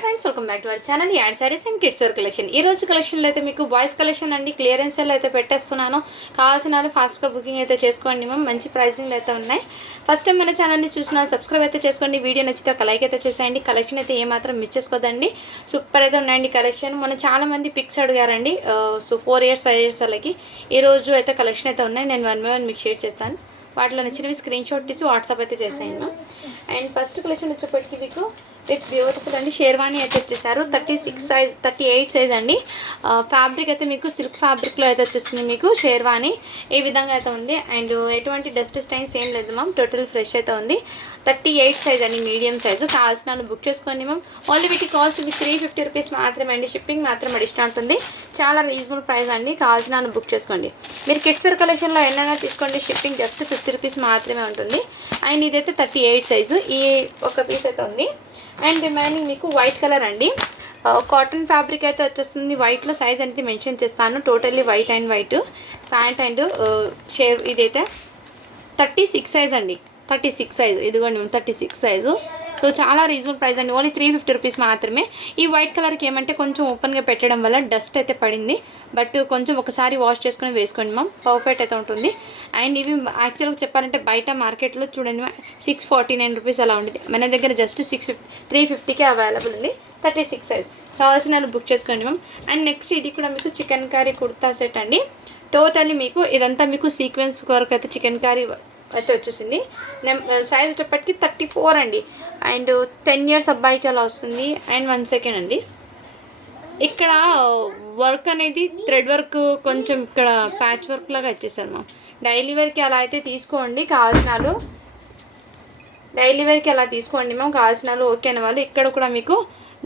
Friends welcome back to our channel add saris and kids wear collection. ఈ రోజు కలెక్షన్లో అయితే మీకు బాయ్స్ కలెక్షన్ అండి క్లియరెన్స్ సేల్ అయితే పెట్టేస్తున్నాను. కావాల్సిన వాళ్ళు ఫాస్ట్గా బుకింగ్ అయితే చేసుకోండి మ్యామ్. మంచి ప్రైసింగ్లు అయితే ఉన్నాయి. ఫస్ట్ టైం మన ఛానల్ని చూసిన సబ్స్క్రైబ్ అయితే చేసుకోండి. వీడియో నచ్చితే ఒక లైక్ అయితే చేసేయండి. కలెక్షన్ అయితే ఏమాత్రం మిస్ చేసుకోదండి. సూపర్ అయితే ఉన్నాయండి కలెక్షన్. మన చాలామంది పిక్స్ అడిగారండి. సో 4 years 5 years వాళ్ళకి ఈరోజు అయితే కలెక్షన్ అయితే ఉన్నాయి. నేను 1 by 1 మీకు షేర్ చేస్తాను. వాటిలో నచ్చినవి స్క్రీన్ షాట్ తీసి వాట్సాప్ అయితే చేసేయండి మ్యామ్. అండ్ ఫస్ట్ కలెక్షన్ వచ్చేప్పటికి మీకు విత్ బ్యూటిఫుల్ అండి షేర్వాణి అయితే వచ్చేసారు. 36 size 38 size అండి. ఫ్యాబ్రిక్ అయితే మీకు సిల్క్ ఫ్యాబ్రిక్లో అయితే వచ్చేస్తుంది మీకు షేర్వాణి ఈ విధంగా అయితే ఉంది. అండ్ ఎటువంటి డస్ట్ స్టైన్స్ ఏం లేదు మ్యామ్. టోటల్ ఫ్రెష్ అయితే ఉంది. 38 size అండి, మీడియం సైజు. కావాల్సిన బుక్ చేసుకోండి మ్యామ్. ఓన్లీ వీటి కాస్ట్ మీకు 350 రూపీస్ మాత్రమే అండి. షిప్పింగ్ మాత్రం అడిషనల్ ఉంటుంది. చాలా రీజనబుల్ ప్రైస్ అండి. కావాల్సిన బుక్ చేసుకోండి. మీరు కిడ్స్ వేర్ కలెక్షన్లో ఎన్నైనా తీసుకోండి. షిప్పింగ్ జస్ట్ 50 రూపీస్ మాత్రమే ఉంటుంది. అండ్ ఇదైతే 38 సైజు. ఈ ఒక పీస్ అయితే ఉంది. అండ్ రిమైనింగ్ మీకు వైట్ కలర్ అండి. కాటన్ ఫ్యాబ్రిక్ అయితే వచ్చేస్తుంది. వైట్లో సైజ్ అనేది మెన్షన్ చేస్తాను. Totally white and white pant and share. ఇదైతే 36 సైజ్ అండి. 36 సైజ్. ఇదిగోండి 36 సైజు. సో చాలా రీజనబుల్ ప్రైస్ అండి. ఓన్లీ 350 రూపీస్ మాత్రమే. ఈ వైట్ కలర్కి ఏమంటే కొంచెం ఓపెన్గా పెట్టడం వల్ల డస్ట్ అయితే పడింది. బట్ కొంచెం ఒకసారి వాష్ చేసుకుని వేసుకోండి మ్యామ్. పర్ఫెక్ట్ అయితే ఉంటుంది. అండ్ ఇవి యాక్చువల్గా చెప్పాలంటే బయట మార్కెట్లో చూడండి 649 రూపీస్ అలా ఉంటుంది. మన దగ్గర జస్ట్ 350కే అవైలబుల్ ఉంది. 36 సైజ్. కావాల్సిన బుక్ చేసుకోండి మ్యామ్. అండ్ నెక్స్ట్ ఇది కూడా మీకు చికెన్ కర్రీ కుర్తా సెట్ అండి. టోటల్లీ మీకు ఇదంతా మీకు సీక్వెన్స్ వరకు అయితే చికెన్ కర్రీ అయితే వచ్చేసింది. సైజ్ వచ్చేప్పటికి 34 అండి. అండ్ 10 years అబ్బాయికి అలా వస్తుంది. అండ్ 1 second అండి. ఇక్కడ వర్క్ అనేది థ్రెడ్ వర్క్ కొంచెం ఇక్కడ ప్యాచ్ వర్క్ లాగా వచ్చేసారు మా. డైలీ వేర్కి అలా అయితే తీసుకోండి. కావాల్సిన డైలీ వేర్కి అలా తీసుకోండి మేము. కావాల్సిన ఓకే అనే వాళ్ళు ఇక్కడ కూడా మీకు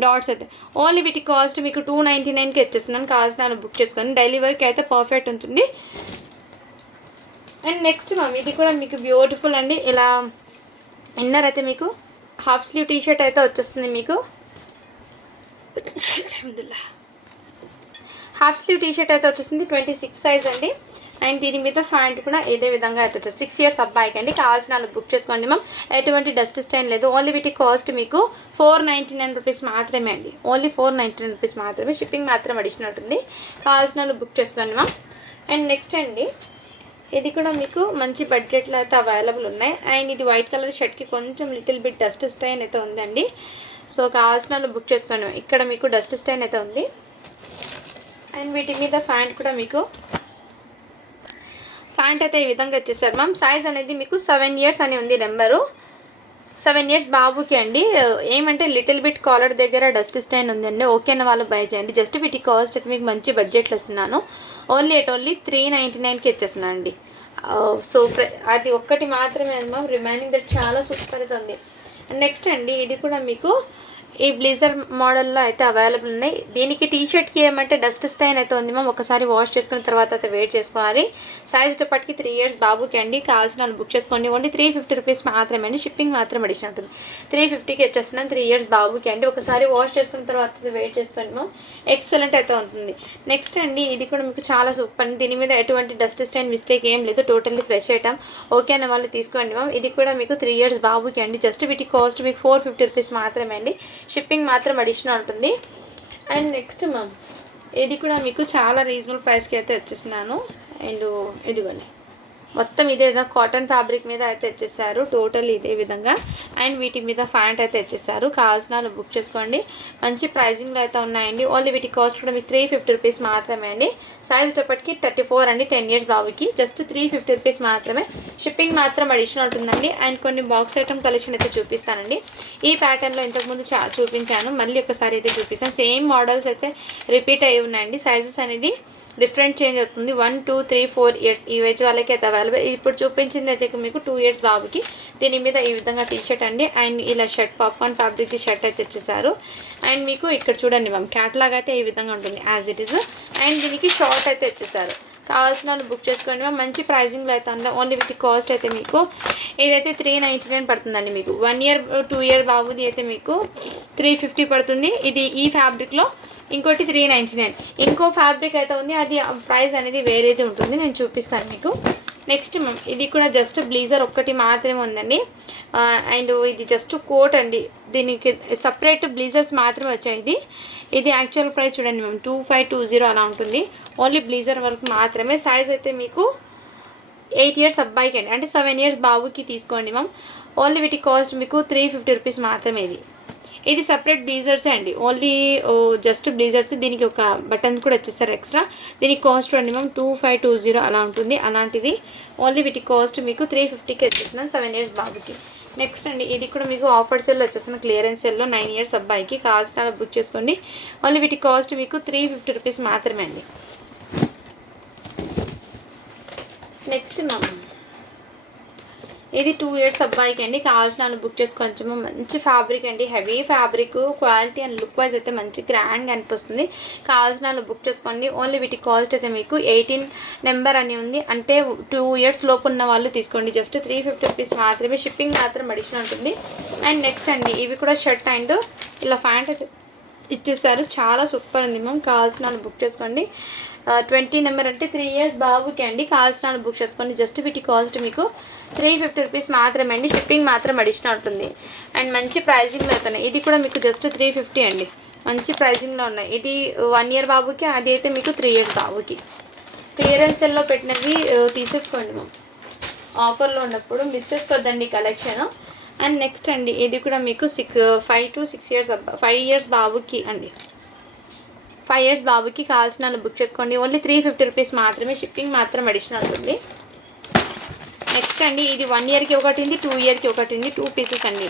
డాట్స్ అయితే ఓన్లీ వీటి కాస్ట్ మీకు 299కి వచ్చేస్తున్నాను. కావాల్సిన బుక్ చేసుకొని డైలీ వేర్కి అయితే పర్ఫెక్ట్ ఉంటుంది. అండ్ నెక్స్ట్ మ్యామ్ ఇది కూడా మీకు బ్యూటిఫుల్ అండి. ఇలా ఇన్నర్ అయితే మీకు హాఫ్ స్లీవ్ టీ షర్ట్ అయితే వచ్చేస్తుంది. మీకు హాఫ్ స్లీవ్ టీ షర్ట్ అయితే వచ్చేస్తుంది. 26 సైజ్ అండి. అండ్ దీని మీద ప్యాంట్ కూడా ఇదే విధంగా అయితే వచ్చేసి 6 years అబ్బాయికి అండి. కావాల్సిన బుక్ చేసుకోండి మ్యామ్. ఎటువంటి డస్ట్ స్టైన్ లేదు. ఓన్లీ వీటి కాస్ట్ మీకు 499 రూపీస్ మాత్రమే అండి. ఓన్లీ 499 రూపీస్ మాత్రమే. షిప్పింగ్ మాత్రం అడిషనల్ ఉంటుంది. కావాల్సిన బుక్ చేసుకోండి మ్యామ్. అండ్ నెక్స్ట్ అండి ఇది కూడా మీకు మంచి బడ్జెట్లో అయితే అవైలబుల్ ఉన్నాయి. అండ్ ఇది వైట్ కలర్ షర్ట్కి కొంచెం లిటిల్ బిట్ డస్ట్ స్టైన్ అయితే ఉందండి. సో కావాల్సిన బుక్ చేసుకోండి. ఇక్కడ మీకు డస్ట్ స్టైన్ అయితే ఉంది. అండ్ వీటి మీద ప్యాంట్ కూడా మీకు ప్యాంట్ అయితే ఈ విధంగా వచ్చేసారు మ్యామ్. సైజ్ అనేది మీకు 7 years అని ఉంది. నెంబరు 7 years బాబుకి అండి. ఏమంటే లిటిల్ బిట్ కాలర్ దగ్గర డస్ట్ స్టైన్ ఉందండి. ఓకే అన్న వాళ్ళు బై చేయండి. జస్ట్ వీటి కాస్ట్ అయితే మీకు మంచి బడ్జెట్లో ఇస్తున్నాను. ఓన్లీ 399కి ఇచ్చేస్తున్నాను అండి. సో అది ఒక్కటి మాత్రమే మ్యామ్. రిమైనింగ్ దట్ చాలా సూపర్ అయితే ఉంది. నెక్స్ట్ అండి ఇది కూడా మీకు ఈ బ్లేజర్ మోడల్లో అయితే అవైలబుల్ ఉన్నాయి. దీనికి టీ షర్ట్కి ఏమంటే డస్ట్ స్టైన్ అయితే ఉంది మ్యామ్. ఒకసారి వాష్ చేసుకున్న తర్వాత అయితే వేట్ చేసుకోవాలి. సైజ్ వచ్చేప్పటికి 3 years బాబుకి అండి. కావాల్సిన బుక్ చేసుకోండి. ఓన్లీ 350 రూపీస్ మాత్రమే అండి. షిప్పింగ్ మాత్రం అడిషనల్ ఉంటుంది. 350కి వచ్చేస్తున్నాను. 3 years బాబుకి అండి. ఒకసారి వాష్ చేసుకున్న తర్వాత అయితే వెయిట్ చేసుకోండి మ్యామ్. ఎక్సలెంట్ అయితే ఉంటుంది. నెక్స్ట్ అండి ఇది కూడా మీకు చాలా సూపర్ అండి. దీని మీద ఎటువంటి డస్ట్ స్టైన్ మిస్టేక్ ఏం లేదు. Totally fresh item. ఓకే అనే వాళ్ళు తీసుకోండి మ్యామ్. ఇది కూడా మీకు 3 years బాబుకి అండి. జస్ట్ వీటి కాస్ట్ మీకు 450 రూపీస్ మాత్రమే అండి. షిప్పింగ్ మాత్రం అడిషనల్ ఉంటుంది. అండ్ నెక్స్ట్ మ్యామ్ ఇది కూడా మీకు చాలా రీజనబుల్ ప్రైస్కి అయితే వచ్చేసినాను. అండ్ ఇదిగోండి మొత్తం ఇదే విధంగా కాటన్ ఫ్యాబ్రిక్ మీద అయితే వచ్చేసారు. టోటల్ ఇదే విధంగా. అండ్ వీటి మీద ప్యాంట్ అయితే వచ్చేసారు. కావాల్సిన బుక్ చేసుకోండి. మంచి ప్రైజింగ్లో అయితే ఉన్నాయండి. ఓన్లీ వీటి కాస్ట్ కూడా మీకు 350 రూపీస్ మాత్రమే అండి. సైజ్ వచ్చేప్పటికి 34 అండి. 10 years బాబుకి జస్ట్ 350 రూపీస్ మాత్రమే. షిప్పింగ్ మాత్రం అడిషనల్ ఉంటుందండి. అండ్ కొన్ని బాక్స్ ఐటమ్ కలెక్షన్ అయితే చూపిస్తానండి. ఈ ప్యాటర్న్లో ఇంతకుముందు చూపించాను. మళ్ళీ ఒకసారి అయితే చూపిస్తాను. సేమ్ మోడల్స్ అయితే రిపీట్ అయ్యి ఉన్నాయండి. సైజెస్ అనేది డిఫరెంట్ చేంజ్ అవుతుంది. 1 2 3 4 years ఈ ఏజ్ వాళ్ళకి అయితే అవైలబుల్. ఇప్పుడు చూపించింది అయితే మీకు 2 years బాబుకి. దీని మీద ఈ విధంగా టీ షర్ట్ అండి. అండ్ ఇలా షర్ట్ పాప్కార్న్ ఫ్యాబ్రిక్కి షర్ట్ అయితే వచ్చేసారు. అండ్ మీకు ఇక్కడ చూడండి మ్యామ్ క్యాట్లాగ్ అయితే ఈ విధంగా ఉంటుంది యాజ్ ఇట్ ఈస్. అండ్ దీనికి షార్ట్ అయితే వచ్చేసారు. కావాల్సిన బుక్ చేసుకోండి మ్యామ్. మంచి ప్రైజింగ్లో అయితే ఉంది. ఓన్లీ వీటి కాస్ట్ అయితే మీకు ఇదైతే 399 పడుతుందండి. మీకు 1 year 2 year బాబుది అయితే మీకు 350 పడుతుంది. ఇది ఈ ఫ్యాబ్రిక్లో. ఇంకోటి 399. ఇంకో ఫ్యాబ్రిక్ అయితే ఉంది. అది ప్రైస్ అనేది వేరేది ఉంటుంది. నేను చూపిస్తాను మీకు. నెక్స్ట్ ఇది కూడా జస్ట్ బ్లీజర్ ఒక్కటి మాత్రమే ఉందండి. అండ్ ఇది జస్ట్ కోట్ అండి. దీనికి సపరేట్ బ్లీజర్స్ మాత్రమే వచ్చాయి. ఇది యాక్చువల్ ప్రైస్ చూడండి మ్యామ్ 2520 అలా ఉంటుంది. ఓన్లీ బ్లీజర్ వరకు మాత్రమే. సైజ్ అయితే మీకు 8 ఇయర్స్ అబ్బాయికి అండి, అంటే 7 ఇయర్స్ బాబుకి తీసుకోండి మ్యామ్. ఓన్లీ వీటి కాస్ట్ మీకు 350 రూపీస్ మాత్రమే. ఇది సపరేట్ బ్లీజర్సే అండి, ఓన్లీ జస్ట్ బ్లీజర్స్. దీనికి ఒక బటన్స్ కూడా వచ్చేస్తారు ఎక్స్ట్రా. దీనికి కాస్ట్ చూడండి మ్యామ్ 2520 అలా ఉంటుంది. అలాంటిది ఓన్లీ వీటి కాస్ట్ మీకు 350కి వచ్చేస్తున్నాను 7 ఇయర్స్ బాబుకి. నెక్స్ట్ అండి ఇది కూడా మీకు ఆఫర్ సేల్లో వచ్చేసిన క్లియరెన్స్ సేల్లో 9 ఇయర్స్ అబ్బాయికి కావాల్సిన బుక్ చేసుకోండి. ఓన్లీ వీటి కాస్ట్ మీకు 350 రూపీస్ మాత్రమే అండి. నెక్స్ట్ మ్యామ్ ఇది 2 ఇయర్స్ అబ్బాయికి అండి, కావాల్సిన బుక్ చేసుకోవచ్చు. మంచి ఫ్యాబ్రిక్ అండి, heavy fabric, quality and look wise అయితే మంచి గ్రాండ్గా అనిపిస్తుంది. కావాల్సిన బుక్ చేసుకోండి. ఓన్లీ వీటి కాస్ట్ అయితే మీకు 18 నెంబర్ అని ఉంది, అంటే 2 ఇయర్స్ లోపు ఉన్న వాళ్ళు తీసుకోండి. జస్ట్ 350 రూపీస్ మాత్రమే. షిప్పింగ్ మాత్రం అడిషనల్ ఉంటుంది. అండ్ నెక్స్ట్ అండి ఇవి కూడా షర్ట్ అండ్ ఇలా ప్యాంట్ ఇచ్చేసారు, చాలా సూపర్ ఉంది మ్యామ్. కావాల్సిన బుక్ చేసుకోండి. 20 నెంబర్ అంటే 3 ఇయర్స్ బాబుకి అండి, కావాల్సిన బుక్ చేసుకోండి. జస్ట్ వీటి కాస్ట్ మీకు 350 రూపీస్ మాత్రమే అండి. షిప్పింగ్ మాత్రం అడిషనల్ ఉంటుంది. అండ్ మంచి ప్రైజింగ్లో అవుతున్నాయి. ఇది కూడా మీకు జస్ట్ 350 అండి, మంచి ప్రైజింగ్లో ఉన్నాయి. ఇది 1 ఇయర్ బాబుకి, అది అయితే మీకు 3 ఇయర్స్ బాబుకి. క్లియరెన్స్ సెల్లో పెట్టినవి తీసేసుకోండి మ్యామ్, ఆఫర్లో ఉన్నప్పుడు మిస్ చేసుకోవద్దండి కలెక్షన్. అండ్ నెక్స్ట్ అండి ఇది కూడా మీకు 5 to 6 ఇయర్స్ 5 ఇయర్స్ బాబుకి అండి. 5 ఇయర్స్ బాబుకి కావాల్సిన బుక్ చేసుకోండి. ఓన్లీ 350 రూపీస్ మాత్రమే. షిప్పింగ్ మాత్రం అడిషనల్ ఉంటుంది. నెక్స్ట్ అండి ఇది 1 ఇయర్కి ఒకటి ఉంది, 2 ఇయర్కి ఒకటి ఉంది, 2 పీసెస్ అండి.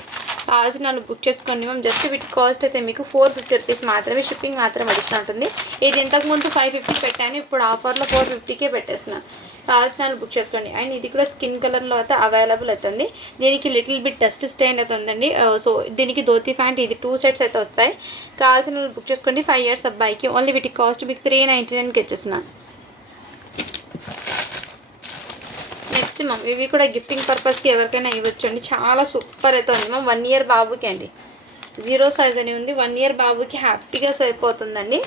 కావాల్సిన బుక్ చేసుకోండి మ్యామ్. జస్ట్ వీటి కాస్ట్ అయితే మీకు 450 రూపీస్ మాత్రమే. షిప్పింగ్ మాత్రం అడిషనల్ ఉంటుంది. ఇది ఇంతకుముందు 550 పెట్టాను, ఇప్పుడు ఆఫర్లో 450కే పెట్టేస్తున్నాను. కావాల్సిన బుక్ చేసుకోండి. అండ్ ఇది కూడా స్కిన్ కలర్లో అయితే అవైలబుల్ అవుతుంది. దీనికి లిటిల్ బిట్ డస్ట్ స్టైన్ అయితే ఉందండి. సో దీనికి ధోతి ప్యాంట్ ఇది 2 సెట్స్ అయితే వస్తాయి. కావాల్సిన బుక్ చేసుకోండి. 5 ఇయర్స్ అబ్బాయికి. ఓన్లీ వీటి కాస్ట్ మీకు 399కి ఇచ్చేస్తున్నాను. నెక్స్ట్ మ్యామ్ ఇవి కూడా గిఫ్టింగ్ పర్పస్కి ఎవరికైనా ఇవ్వచ్చు అండి, చాలా సూపర్ అయితే ఉంది మ్యామ్. 1 ఇయర్ బాబుకి అండి, 0 సైజ్ అని ఉంది. 1 ఇయర్ బాబుకి హ్యాపీగా సరిపోతుందండి.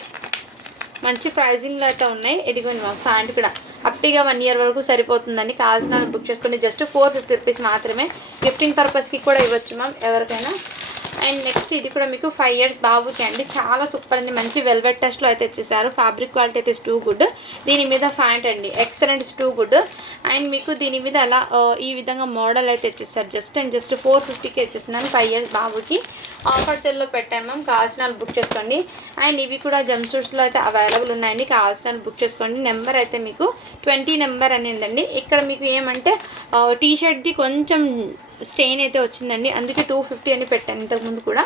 మంచి ప్రైజింగ్లో అయితే ఉన్నాయి. ఇదిగోండి మ్యామ్ ప్యాంట్ కూడా హ్యాపీగా 1 ఇయర్ వరకు సరిపోతుందండి. కావాల్సిన బుక్ చేసుకోండి. జస్ట్ 450 రూపీస్ మాత్రమే. గిఫ్టింగ్ పర్పస్కి కూడా ఇవ్వచ్చు మ్యామ్ ఎవరికైనా. అండ్ నెక్స్ట్ ఇది కూడా మీకు 5 ఇయర్స్ బాబుకి అండి, చాలా సూపర్ అండి. మంచి వెల్వెట్ టచ్లో అయితే ఇచ్చేసారు. ఫ్యాబ్రిక్ క్వాలిటీ అయితే టూ గుడ్. దీని మీద ప్యాంట్ అండి ఎక్సలెంట్, టూ గుడ్. అండ్ మీకు దీని మీద అలా ఈ విధంగా మోడల్ అయితే ఇచ్చేసారు. జస్ట్ 450కి ఇచ్చేస్తున్నాను 5 ఇయర్స్ బాబుకి. ఆఫర్ సెల్లో పెట్టాను మ్యామ్, కావాల్సిన బుక్ చేసుకోండి. అండ్ ఇవి కూడా జంప్ సూట్స్లో అయితే అవైలబుల్ ఉన్నాయండి, కావాల్సిన బుక్ చేసుకోండి. నెంబర్ అయితే మీకు 20 నెంబర్ అనేదండి. ఇక్కడ మీకు ఏమంటే టీ షర్ట్ది కొంచెం స్టెయిన్ అయితే వచ్చిందండి, అందుకే 250 అని పెట్టాను ఇంతకుముందు కూడా.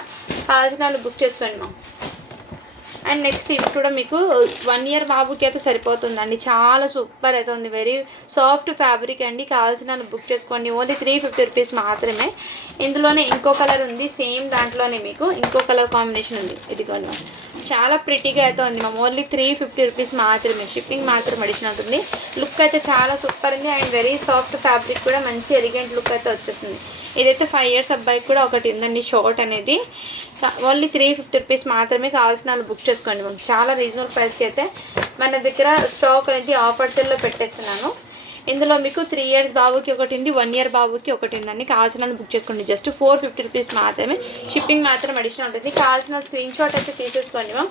కావాల్సిన బుక్ చేసుకోండి మ్యామ్. అండ్ నెక్స్ట్ ఇవి కూడా మీకు 1 ఇయర్ బాబుకి అయితే సరిపోతుందండి, చాలా సూపర్ అయితే ఉంది. వెరీ సాఫ్ట్ ఫ్యాబ్రిక్ అండి. కావాల్సిన బుక్ చేసుకోండి. ఓన్లీ 350 రూపీస్ మాత్రమే. ఇందులోనే ఇంకో కలర్ ఉంది, సేమ్ దాంట్లోనే మీకు ఇంకో కలర్ కాంబినేషన్ ఉంది. ఇది కూడా చాలా ప్రిటీగా అయితే ఉంది మ్యామ్. ఓన్లీ 350 రూపీస్ మాత్రమే. షిప్పింగ్ మాత్రం అడిషనల్ ఉంటుంది. లుక్ అయితే చాలా సూపర్ ఉంది. అండ్ వెరీ సాఫ్ట్ ఫ్యాబ్రిక్ కూడా మంచి ఎలిగెంట్ లుక్ అయితే వచ్చేస్తుంది. ఇదైతే 5 ఇయర్స్ అబ్బాయికి కూడా ఒకటి ఉందండి షార్ట్ అనేది. ఓన్లీ 350 రూపీస్ మాత్రమే. కావాల్సిన వాళ్ళు బుక్ చేసుకోండి మ్యామ్. చాలా రీజనబుల్ ప్రైస్కి అయితే మన దగ్గర స్టాక్ అనేది ఆఫర్ సేల్లో పెట్టేస్తున్నాను. ఇందులో మీకు 3 ఇయర్స్ బాబుకి ఒకటి ఉంది, 1 ఇయర్ బాబుకి ఒకటి ఉందండి. కావాల్సిన బుక్ చేసుకోండి. జస్ట్ 450 రూపీస్ మాత్రమే. షిప్పింగ్ మాత్రం అడిషనల్ ఉంటుంది. కావాల్సిన స్క్రీన్ షాట్ అయితే తీసేసుకోండి మ్యామ్.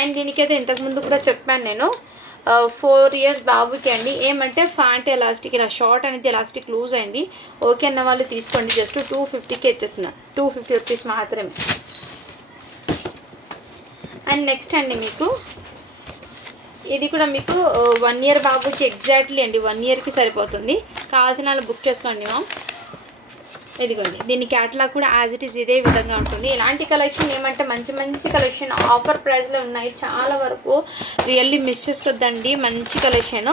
అండ్ దీనికైతే ఇంతకుముందు కూడా చెప్పాను నేను, 4 ఇయర్స్ బాబుకి అండి. ఏమంటే ఫ్యాంట్ ఎలాస్టిక్ ఇలా షార్ట్ అనేది ఎలాస్టిక్ లూజ్ అయింది. ఓకే అన్న వాళ్ళు తీసుకోండి. జస్ట్ 250కి ఇచ్చేస్తున్నాను, 250 రూపీస్ మాత్రమే. అండ్ నెక్స్ట్ అండి మీకు ఇది కూడా మీకు 1 ఇయర్ బాబుకి ఎగ్జాక్ట్లీ అండి, 1 ఇయర్కి సరిపోతుంది. కావాల్సిన వాళ్ళు బుక్ చేసుకోండి మ్యామ్. ఇదిగోండి దీని క్యాటలాగ్ కూడా యాజ్ ఇట్ ఈజ్ ఇదే విధంగా ఉంటుంది. ఇలాంటి కలెక్షన్ ఏమంటే మంచి మంచి కలెక్షన్ ఆఫర్ ప్రైస్లో ఉన్నాయి. చాలా వరకు రియల్లీ మిస్ చేసుకోవద్దండి, మంచి కలెక్షన్.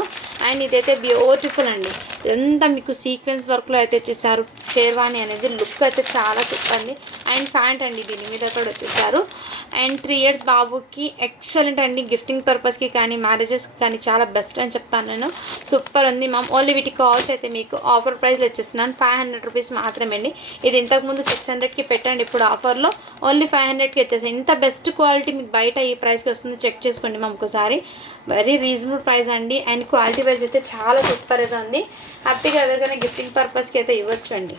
అండ్ ఇదైతే బ్యూటిఫుల్ అండి, ఇదంతా మీకు సీక్వెన్స్ వర్క్లో అయితే వచ్చేసారు. షేర్వాణి అనేది లుక్ అయితే చాలా సూపర్ అండి. అండ్ ప్యాంట్ అండి దీని మీద కూడా వచ్చేసారు. అండ్ 3 ఇయర్స్ బాబుకి ఎక్సలెంట్ అండి. గిఫ్టింగ్ పర్పస్కి కానీ మ్యారేజెస్కి కానీ చాలా బెస్ట్ అని చెప్తాను నేను. సూపర్ ఉంది మ్యామ్. ఓన్లీ వీటి కాస్ట్ అయితే మీకు ఆఫర్ ప్రైస్లో వచ్చేస్తున్నాను 500 రూపీస్ మాత్రమే అండి. ఇది ఇంతకుముందు 600కి పెట్టండి, ఇప్పుడు ఆఫర్లో ఓన్లీ 500కి వచ్చేసి. ఇంత బెస్ట్ క్వాలిటీ మీకు బయట ఈ ప్రైస్కి వస్తుంది చెక్ చేసుకోండి మ్యామ్ ఒకసారి. వెరీ రీజనబుల్ ప్రైస్ అండి. అండ్ క్వాలిటీ వైజ్ అయితే చాలా సూపర్ అయితే ఉంది. హ్యాపీగా ఎవరికైనా గిఫ్టింగ్ పర్పస్కి అయితే ఇవ్వచ్చు అండి.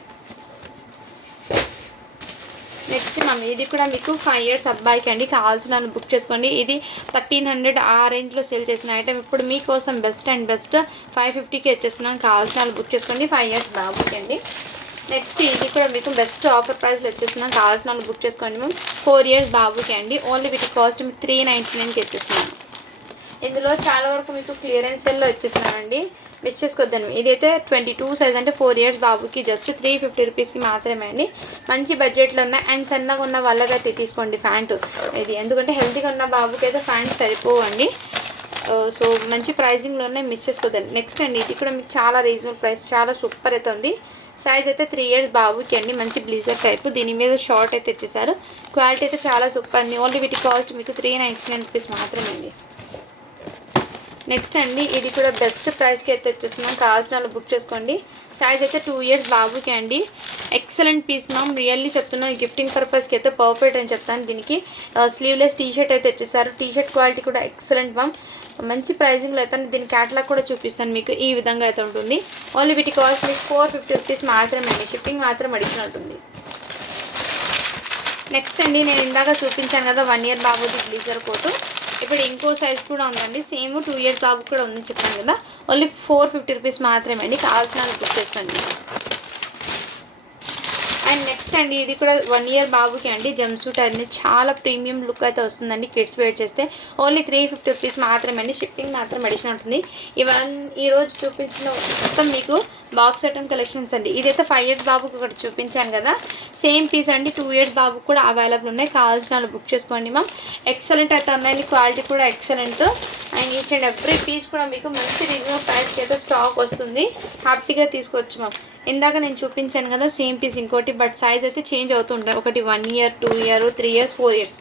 నెక్స్ట్ మ్యామ్ ఇది కూడా మీకు 5 ఇయర్స్ అబ్బాయికి అండి, కావాల్సిన బుక్ చేసుకోండి. ఇది 1300 ఆ రేంజ్లో సేల్ చేసిన ఐటమ్ ఇప్పుడు మీకోసం బెస్ట్ అండ్ బెస్ట్ 550కి ఇచ్చేస్తున్నాను. కావాల్సిన బుక్ చేసుకోండి. 5 ఇయర్స్ బాబుకి అండి. నెక్స్ట్ ఇది కూడా మీకు బెస్ట్ ఆఫర్ ప్రైస్లో వచ్చేస్తున్నాం. కావాల్సిన బుక్ చేసుకోండి మ్యామ్. 4 ఇయర్స్ బాబుకి అండి. ఓన్లీ వీటి కాస్ట్ మీకు 399కి ఇచ్చేస్తున్నాను. ఇందులో చాలా వరకు మీకు క్లియరెన్స్ సేల్లో ఇచ్చేస్తున్నానండి, మిస్ చేసుకోవద్దండి. ఇదైతే 22 సైజ్ అంటే 4 ఇయర్స్ బాబుకి జస్ట్ 350 రూపీస్కి మాత్రమే అండి. మంచి బడ్జెట్లో ఉన్నాయి. అండ్ సన్నగా ఉన్న వాళ్ళకైతే తీసుకోండి ప్యాంటు ఇది, ఎందుకంటే హెల్తీగా ఉన్న బాబుకి అయితే ప్యాంట్ సరిపోవండి. సో మంచి ప్రైజింగ్లో ఉన్నాయి, మిస్ చేసుకోవద్దండి. నెక్స్ట్ అండి ఇది కూడా మీకు చాలా రీజనబుల్ ప్రైస్, చాలా సూపర్ అయితే ఉంది. సైజ్ అయితే 3 ఇయర్స్ బాబుకి అండి. మంచి బ్లీజర్ టైపు, దీని మీద షార్ట్ అయితే ఇచ్చేసారు. క్వాలిటీ అయితే చాలా సూపర్ అండి. ఓన్లీ వీటి కాస్ట్ మీకు 399 రూపీస్ మాత్రమే అండి. నెక్స్ట్ అండి ఇది కూడా బెస్ట్ ప్రైస్కి అయితే వచ్చేస్తున్నాం. కావాల్సిన వాళ్ళు బుక్ చేసుకోండి. సైజ్ అయితే 2 ఇయర్స్ బాబుకి అండి. ఎక్సలెంట్ పీస్ మ్యామ్, రియల్లీ చెప్తున్నాను. గిఫ్టింగ్ పర్పస్కి అయితే పర్ఫెక్ట్ అని చెప్తాను. దీనికి స్లీవ్లెస్ టీషర్ట్ అయితే వచ్చేసారు. టీషర్ట్ క్వాలిటీ కూడా ఎక్సలెంట్ మ్యామ్, మంచి ప్రైజింగ్లో అయితే దీని క్యాటలాగ్ కూడా చూపిస్తాను మీకు. ఈ విధంగా అయితే ఉంటుంది. ఓన్లీ వీటి కాస్ట్ మీకు 450 రూపీస్ మాత్రమే అండి. షిప్పింగ్ మాత్రం అడిషనల్ ఉంటుంది. నెక్స్ట్ అండి నేను ఇందాక చూపించాను కదా 1 ఇయర్ బాబుది బ్లీజర్ కోటు, ఇప్పుడు ఇంకో సైజ్ కూడా ఉందండి. సేమ్ 2 ఇయర్స్ బాబు కూడా ఉందని చెప్పాను కదా. ఓన్లీ 450 రూపీస్ మాత్రమే అండి. కావాల్సిన బుక్ చేసుకోండి. అండ్ నెక్స్ట్ అండి ఇది కూడా 1 ఇయర్ బాబుకి అండి. జంప్ సూట్ అనేది చాలా ప్రీమియం లుక్ అయితే వస్తుందండి. కిడ్స్ వేర్ చేస్తే ఓన్లీ 350 రూపీస్ మాత్రమే అండి. షిప్పింగ్ మాత్రం అడిషనల్ ఉంటుంది. ఈరోజు చూపించిన మొత్తం మీకు బాక్స్ ఐటమ్ కలెక్షన్స్ అండి. ఇదైతే 5 ఇయర్స్ బాబుకి ఒకటి చూపించాను కదా, సేమ్ పీస్ అండి. 2 ఇయర్స్ బాబుకి కూడా అవైలబుల్ ఉన్నాయి. కావాల్సిన వాళ్ళు బుక్ చేసుకోండి మ్యామ్. ఎక్సలెంట్ అయితే ఉన్నాయండి, క్వాలిటీ కూడా excellent. And each and every piece కూడా మీకు మంచి రీజనబుల్ ప్రైస్కి అయితే స్టాక్ వస్తుంది. హ్యాపీగా తీసుకోవచ్చు మ్యామ్. ఇందాక నేను చూపించాను కదా సేమ్ పీస్ ఇంకోటి, బట్ సైజ్ అయితే చేంజ్ అవుతుంటాయి. ఒకటి 1 ఇయర్, 2 ఇయర్, 3 ఇయర్స్,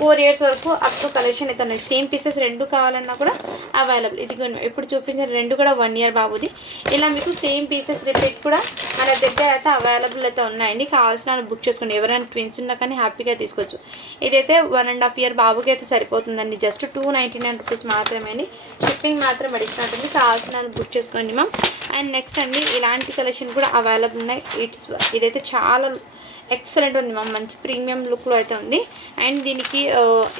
4 ఇయర్స్ వరకు అప్ టు కలెక్షన్ అయితే ఉన్నాయి. సేమ్ పీసెస్ రెండు కావాలన్నా కూడా అవైలబుల్. ఇది ఇప్పుడు చూపించిన రెండు కూడా 1 ఇయర్ బాబుది. ఇలా మీకు సేమ్ పీసెస్ రిపీట్ కూడా మన దగ్గర అయితే అవైలబుల్ అయితే ఉన్నాయండి. కావాల్సిన బుక్ చేసుకోండి. ఎవరైనా ట్విన్స్ ఉన్నా కానీ హ్యాపీగా తీసుకోవచ్చు. ఇదైతే 1.5 ఇయర్ బాబుకి అయితే సరిపోతుందండి. జస్ట్ 299 రూపీస్ మాత్రమే అండి. షిప్పింగ్ మాత్రం అడిషనల్ ఉంటుంది. కావాల్సిన బుక్ చేసుకోండి మ్యామ్. అండ్ నెక్స్ట్ అండి ఇలాంటి కలెక్షన్ కూడా అవైలబుల్ ఉన్నాయి. ఇదైతే చాలా ఎక్సలెంట్ ఉంది మ్యామ్, మంచి ప్రీమియం లుక్లో అయితే ఉంది. అండ్ దీనికి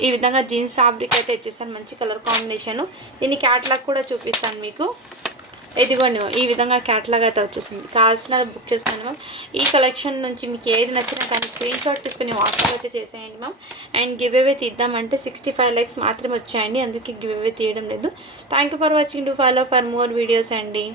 ఈ విధంగా జీన్స్ ఫ్యాబ్రిక్ అయితే ఇచ్చేస్తాను, మంచి కలర్ కాంబినేషను. దీని క్యాటలాగ్ కూడా చూపిస్తాను మీకు. ఇదిగోండి మ్యామ్, ఈ విధంగా క్యాటలాగ్ అయితే వచ్చేసింది. కావాల్సిన బుక్ చేసుకోండి మ్యామ్. ఈ కలెక్షన్ నుంచి మీకు ఏది నచ్చినా కానీ స్క్రీన్ షాట్ తీసుకుని వాట్సాప్ అయితే చేసేయండి మ్యామ్. అండ్ గివ్ అవే తీద్దామంటే 65 లైక్స్ మాత్రమే వచ్చాయండి, అందుకే గివ్ అవే తీయడం లేదు. Thank you for watching. To follow for more videos అండి.